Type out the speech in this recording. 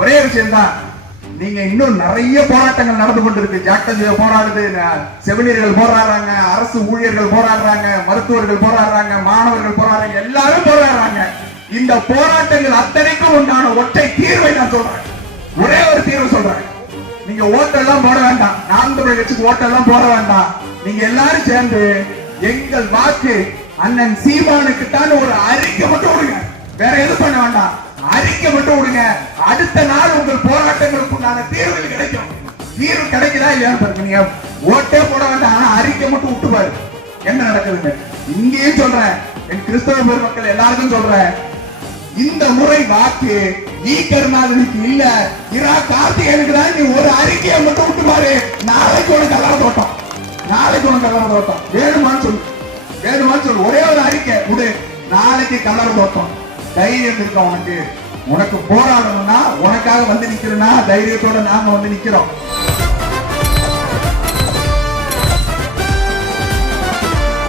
ஒரே விஷயம் தான், நீங்க இன்னும் நிறைய போராட்டங்கள் நடந்து கொண்டிருக்கு. ஜாக்டோ போராடுது, செவிலியர்கள் போராடுறாங்க, அரசு ஊழியர்கள் போராடுறாங்க, மருத்துவர்கள் போராடுறாங்க, மாணவர்கள் போராடுறாங்க, எல்லாரும் போராடுறாங்க. இந்த போராட்டங்கள் அத்தனைக்கும் உண்டான ஒற்றை தீர்வை நான் சொல்றேன். ஒரே ஒரு தீர்வு சொல்றேன். நீங்க ஓட்டெல்லாம் போட வேண்டாம், நாம் தமிழர் கட்சிக்கு ஓட்டெல்லாம் போட வேண்டாம். நீங்க எல்லாரும் சேர்ந்து எங்கள் வாக்கு அண்ணன் சீமானுக்கு தான் ஒரு அறிக்கை மட்டும் விடுங்க. வேற எதுவும் பண்ண வேண்டாம், அறிக்கை மட்டும் விடுங்க. அடுத்த நாள் உங்கள் போராட்டங்களுக்கு உண்டான தீர்வுகள் கிடைக்கும். தீர்வு கிடைக்குதா இல்லையா பாருங்க. நீங்க ஓட்டே போட வேண்டாம், ஆனா அறிக்கை மட்டும் விட்டு பாரு என்ன நடக்குதுன்னு. இங்கேயும் சொல்றேன், என் கிறிஸ்தவ பெருமக்கள் எல்லாருக்கும் சொல்றேன், இந்த முறை வாக்கு ஈ கருணாநிதிக்கு இல்ல, இரா கார்த்திகேயனுக்கு தான். நீ ஒரு அறிக்கையை மட்டும் விட்டு பாரு, நாளைக்கு உனக்கு கலர தோட்டம், நாளைக்கு உனக்கு கலர தோட்டம். வேணுமான்னு சொல்லு, வேணுமான்னு சொல்லு, ஒரே ஒரு அறிக்கை விடு, நாளைக்கு கலர தோட்டம். தைரியம் இருக்கா உனக்கு? உனக்கு போராடணும்னா, உனக்காக வந்து நிக்கிறோம்னா தைரியத்தோட நாங்க வந்து நிக்கிறோம்.